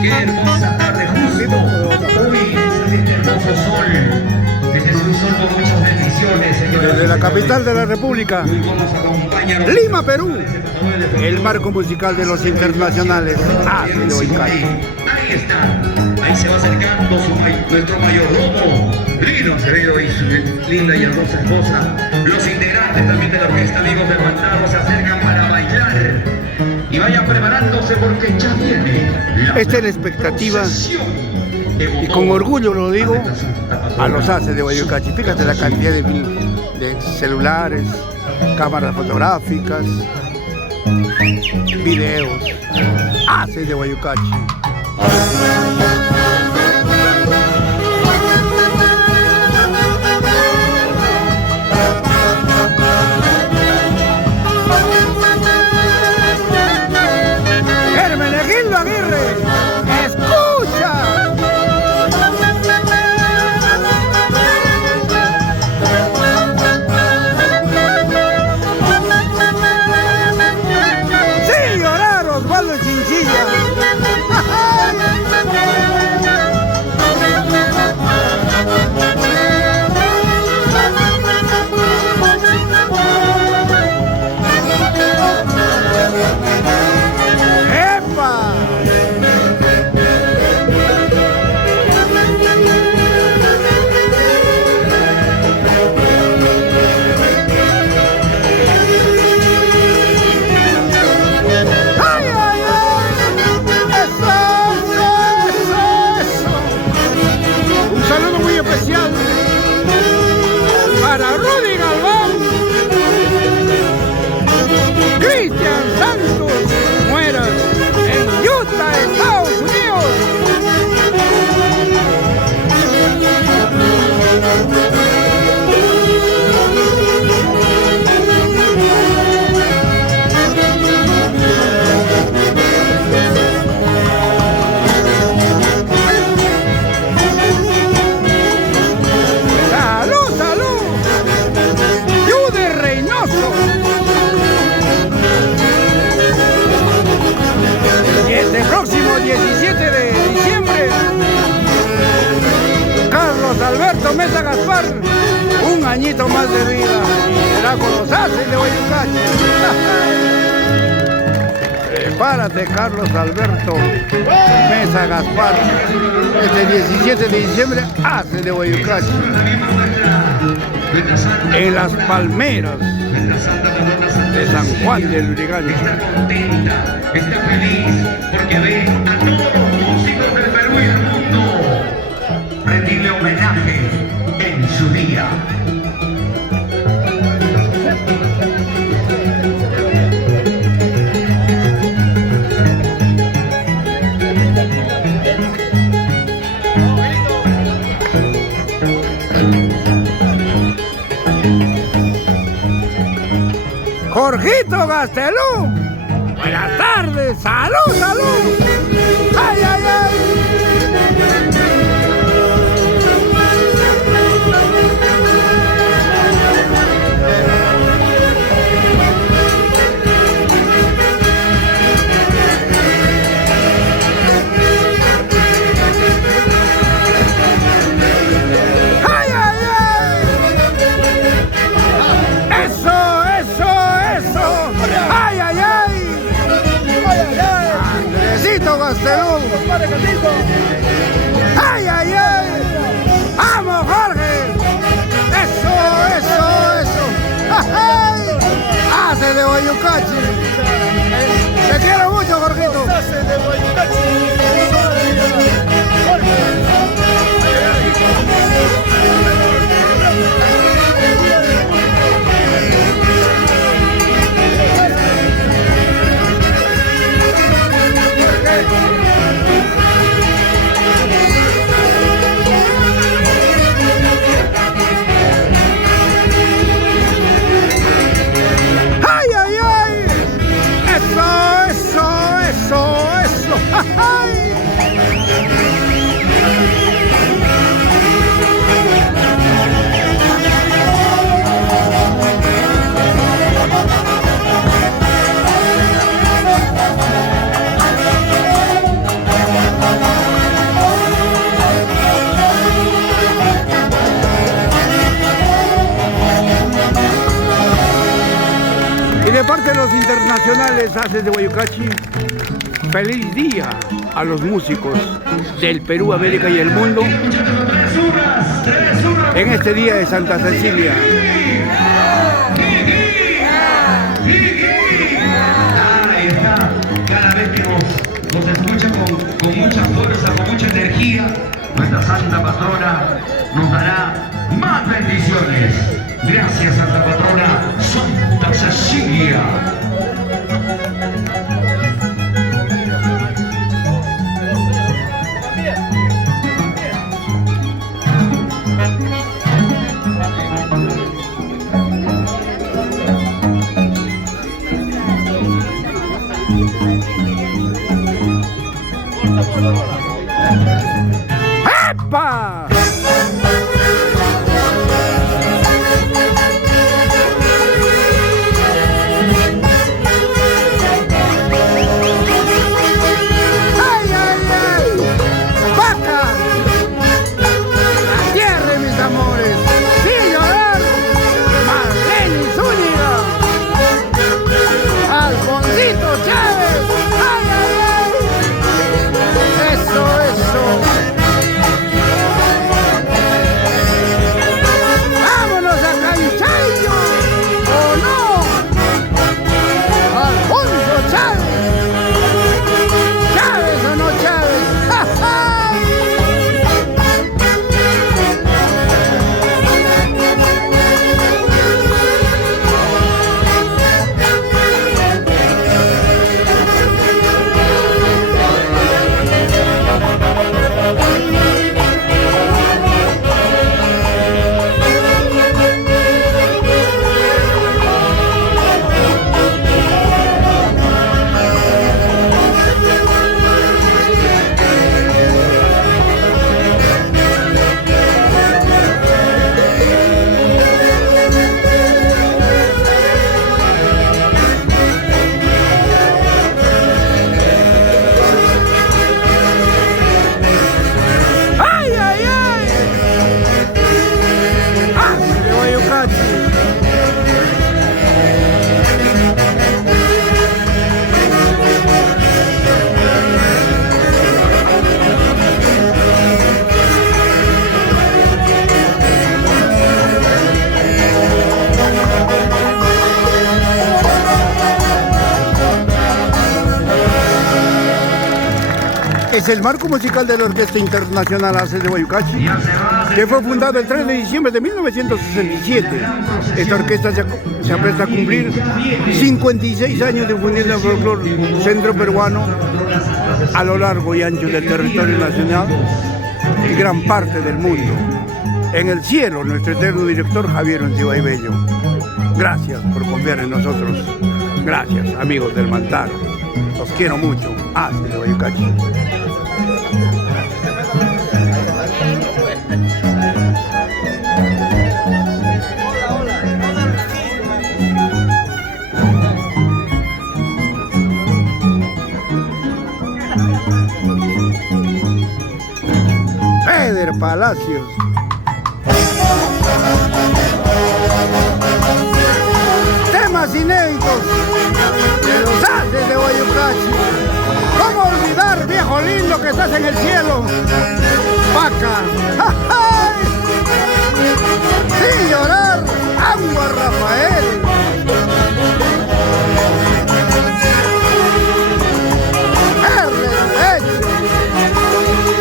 Qué hermosa tarde, justo hoy sale este hermoso sol. Este es un sol con muchas bendiciones, señores. Desde la capital de la República, Hoy nos acompaña Lima, Perú, el marco musical de los internacionales, Ácido Huaycachi. Ahí está, ahí se va acercando nuestro mayordomo, Lino Acevedo y su linda y hermosa esposa. Los integrantes también de la orquesta, amigos de Hermandad, se acercan para bailar. Y vayan preparándose porque ya viene Esta es la expectativa, y con orgullo lo digo, a los haces de Huaycachi. Fíjate la cantidad de celulares, cámaras fotográficas, videos, haces de Huaycachi. Hermenegildo Aguirre, escucha. Sí, llorar Osvaldo Chinchilla. Para Rudy Galván, Cristian Santos Mueras, en Utah, Estados Unidos. Este próximo 17 de diciembre, Carlos Alberto Mesa Gaspar, un añito más de vida, será con los haces de Huaycachi. Prepárate, Carlos Alberto Mesa Gaspar, este 17 de diciembre, haces de Huaycachi, en las palmeras de San Juan del Lurigancho. Está contenta, está feliz, porque ve a todos los músicos del Perú y el mundo rendirle homenaje en su día. Jorgito Gastelú, buenas tardes, salud, salud. Ay, ay, ay. ¡Ay, ay, ay! ¡Vamos, Jorge! ¡Eso, eso, eso! ¡Ay! ¡Hace de Huaycachi! ¡Te quiero mucho, Jorgito! ¡Hace de Huaycachi! ¡Ay, ay, ay! ¡Eso, eso, eso, eso! Felicidades, Haces de Guayucachi. Feliz día a los músicos del Perú, América y el mundo en este día de Santa Cecilia. Ahí está, cada vez que nos escucha con mucha fuerza, con mucha energía, nuestra Santa Patrona nos dará más bendiciones. Gracias, Santa Patrona, Santa Cecilia. ¡Epa! Es el marco musical de la Orquesta Internacional Haces de Guayucachi, que fue fundado el 3 de diciembre de 1967. Esta orquesta se apresta a cumplir 56 años difundiendo el folclore centro-peruano a lo largo y ancho del territorio nacional y gran parte del mundo. En el cielo, nuestro eterno director Javier Uncibay Bello. Gracias por confiar en nosotros. Gracias, amigos del Mantaro. Los quiero mucho. Haces de Guayucachi. Feder Palacios. Temas inéditos de los Haces de Guayucachi. ¿Cómo olvidar, viejo lindo, que estás en el cielo? Paca. Sin llorar, agua Rafael.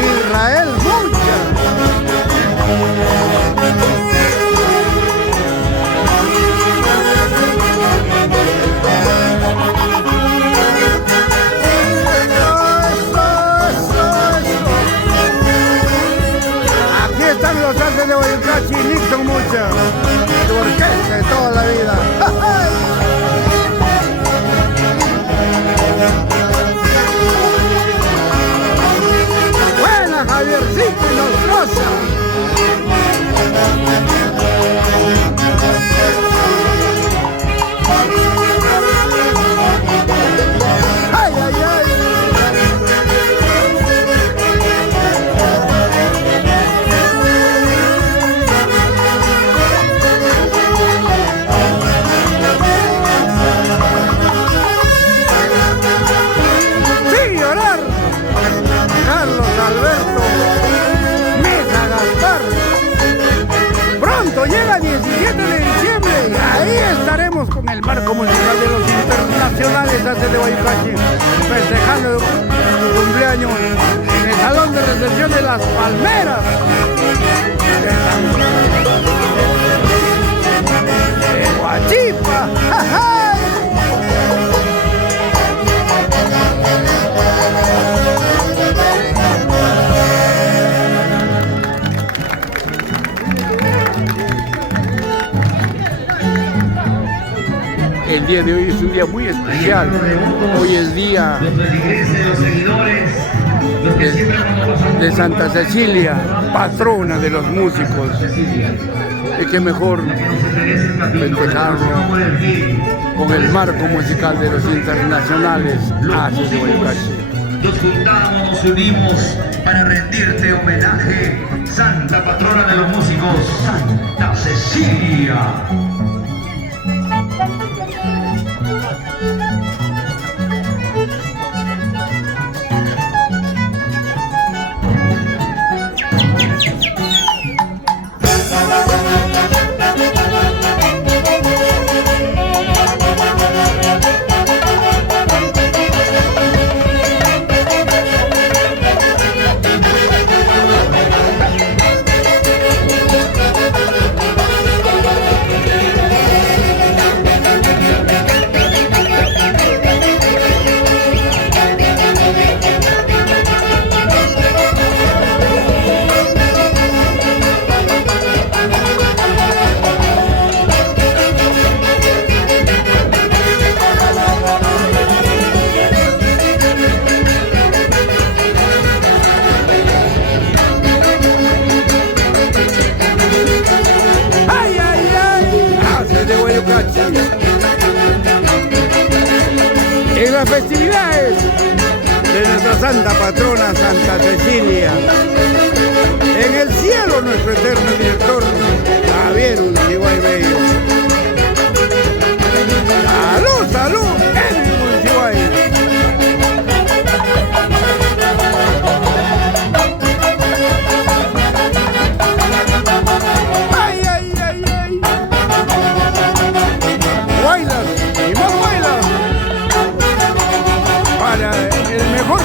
Israel Mucha. Aquí están los Haces de Guayucachi y Nixon Mucha, tu orquesta de toda la vida. Javiercito y Nostrosa. Ay, ay, ay. 7 de diciembre, ahí estaremos con el marco musical de los internacionales de Guayucachi, festejando su cumpleaños en el salón de recepción de Las Palmeras de Huachipa. El día de hoy es un día muy especial. Hoy es día de Santa Cecilia, patrona de los músicos. Y qué mejor festejarlo con el marco musical de los internacionales de Guayucachi. Nos juntamos, nos unimos para rendirte homenaje, Santa Patrona de los músicos, Santa Cecilia. En las festividades de nuestra Santa Patrona, Santa Cecilia, en el cielo nuestro eterno director, Javier Uncibay Bello. ¡Salud, salud! ¡Edwin Uncibay!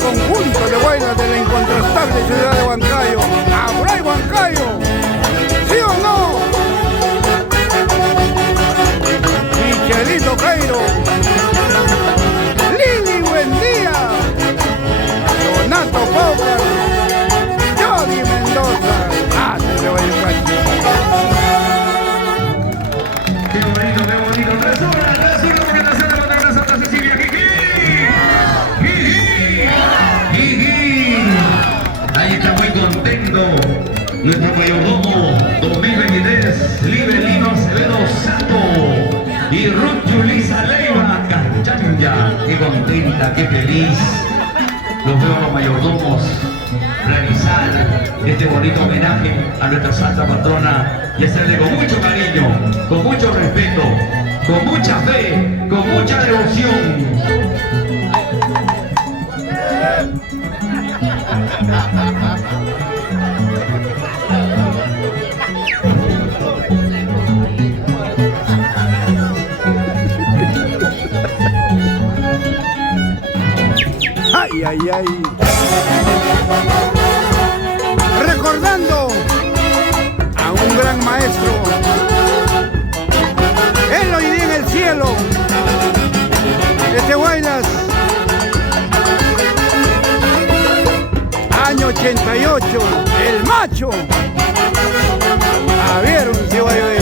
Conjunto de bailas de la incontrastable ciudad de Huancayo, Abray Huancayo, ¿sí o no? Michelito Cairo, Lili Buendía, Donato Paucar, Johnny Mendoza, de Guayucachi. Qué bonito, qué bonito. 3 horas, porque te sale la de Santa Cecilia. Ahí está muy contento nuestro mayordomo 2023, Libelino Acevedo Sato y Ruth Julisa Leiva Cachanja. Qué contenta, qué feliz. Los veo a los mayordomos realizar este bonito homenaje a nuestra Santa Patrona y hacerle con mucho cariño, con mucho respeto, con mucha fe, con mucha devoción. Ay, ay, ay. Recordando a un gran maestro, él hoy día en el cielo, este Guaylas, año 88, el macho, Javier Uncibay.